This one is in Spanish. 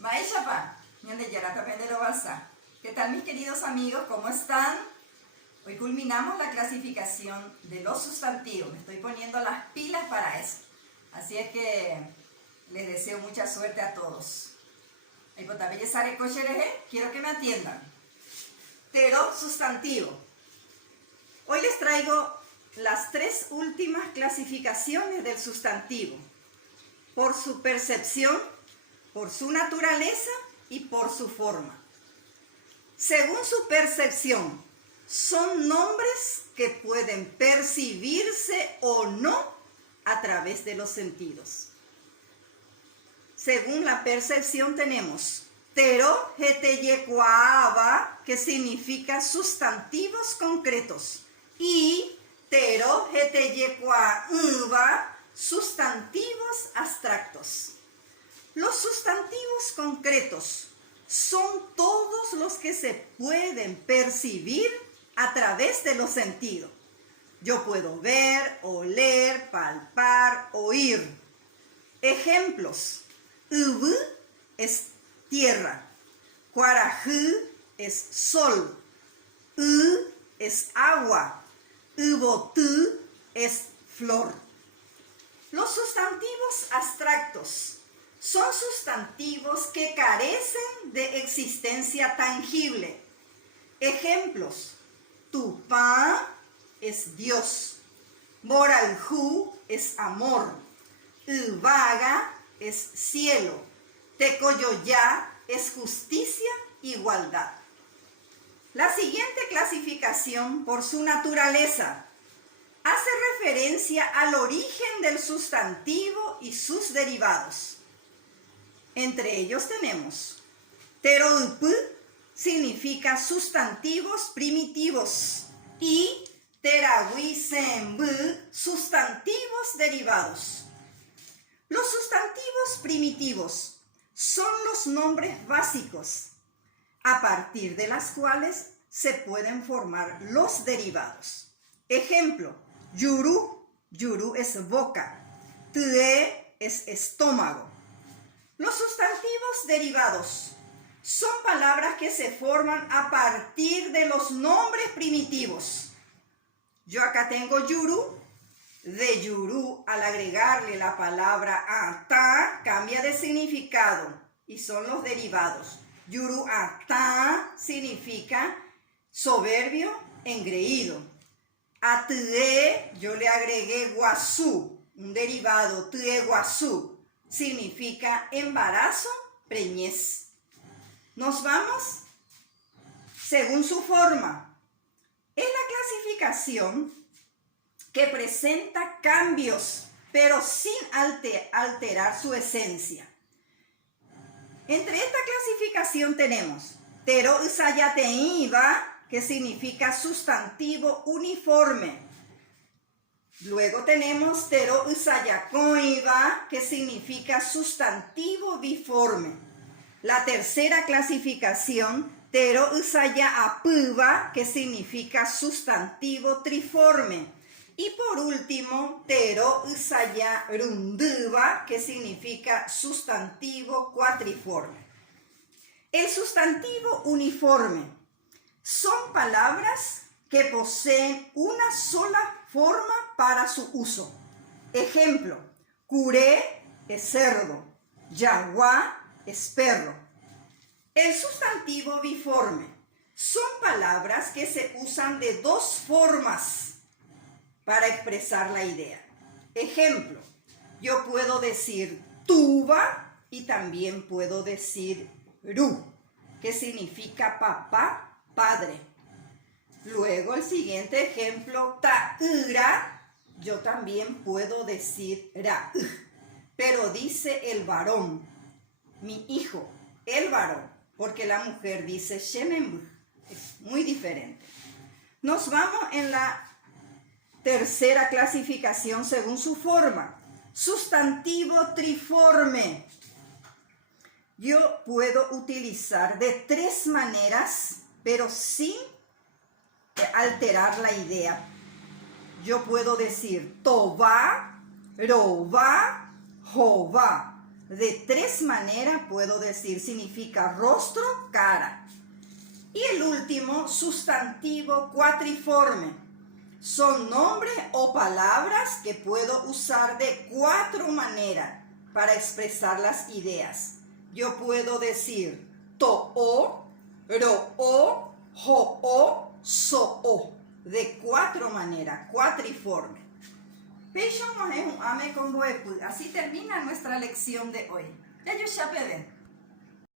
Maishapa, ¿qué tal mis queridos amigos? ¿Cómo están? Hoy culminamos la clasificación de los sustantivos. Me estoy poniendo las pilas para eso. Así es que les deseo mucha suerte a todos. Quiero que me atiendan. Tero, sustantivo. Hoy les traigo las tres últimas clasificaciones del sustantivo. Por su percepción, por su naturaleza y por su forma. Según su percepción, son nombres que pueden percibirse o no a través de los sentidos. Según la percepción tenemos tero heteyekuaba, que significa sustantivos concretos, y tero heteyekuaba, sustantivos abstractos. Los sustantivos concretos son todos los que se pueden percibir a través de los sentidos. Yo puedo ver, oler, palpar, oír. Ejemplos. Ubu es tierra. Cuarajü es sol. U es agua. Ubotú es flor. Los sustantivos abstractos son sustantivos que carecen de existencia tangible. Ejemplos. Tupá es Dios. Boraljú es amor. Ubaga es cielo. Tecoyoyá es justicia, igualdad. La siguiente clasificación, por su naturaleza, hace referencia al origen del sustantivo y sus derivados. Entre ellos tenemos teroup, significa sustantivos primitivos, y terahuisembu, sustantivos derivados. Los sustantivos primitivos son los nombres básicos, a partir de las cuales se pueden formar los derivados. Ejemplo, yuru, yuru es boca, tue es estómago. Los sustantivos derivados son palabras que se forman a partir de los nombres primitivos. Yo acá tengo yuru. De yuru, al agregarle la palabra ata, cambia de significado y son los derivados. Yuru ata significa soberbio, engreído. Atue, yo le agregué guazú, un derivado, tue guazú, significa embarazo, preñez. Nos vamos según su forma. Es la clasificación que presenta cambios, pero sin alterar su esencia. Entre esta clasificación tenemos tero usayateiba, que significa sustantivo uniforme. Luego tenemos tero usayakoiba, que significa sustantivo biforme. La tercera clasificación, tero usayaapuba, que significa sustantivo triforme. Y por último, tero usayarunduba, que significa sustantivo cuatriforme. El sustantivo uniforme son palabras que poseen una sola forma para su uso. Ejemplo, curé es cerdo, yaguá es perro. El sustantivo biforme son palabras que se usan de dos formas para expresar la idea. Ejemplo, yo puedo decir tuba y también puedo decir ru, que significa papá, padre. Luego el siguiente ejemplo, ta'ira, yo también puedo decir ra, pero dice el varón, mi hijo, el varón, porque la mujer dice shemenbu, es muy diferente. Nos vamos en la tercera clasificación según su forma. Sustantivo triforme. Yo puedo utilizar de tres maneras, pero sin alterar la idea. Yo puedo decir Toba, Roba, Jova. de 3 maneras, puedo decir, significa rostro, cara. Y el último, sustantivo cuatriforme. Son nombres o palabras que puedo usar de 4 maneras para expresar las ideas. Yo puedo decir to'o, ro'o, jo'o, so'o. De 4 maneras, cuatriforme. Así termina nuestra lección de hoy. Ya yo ya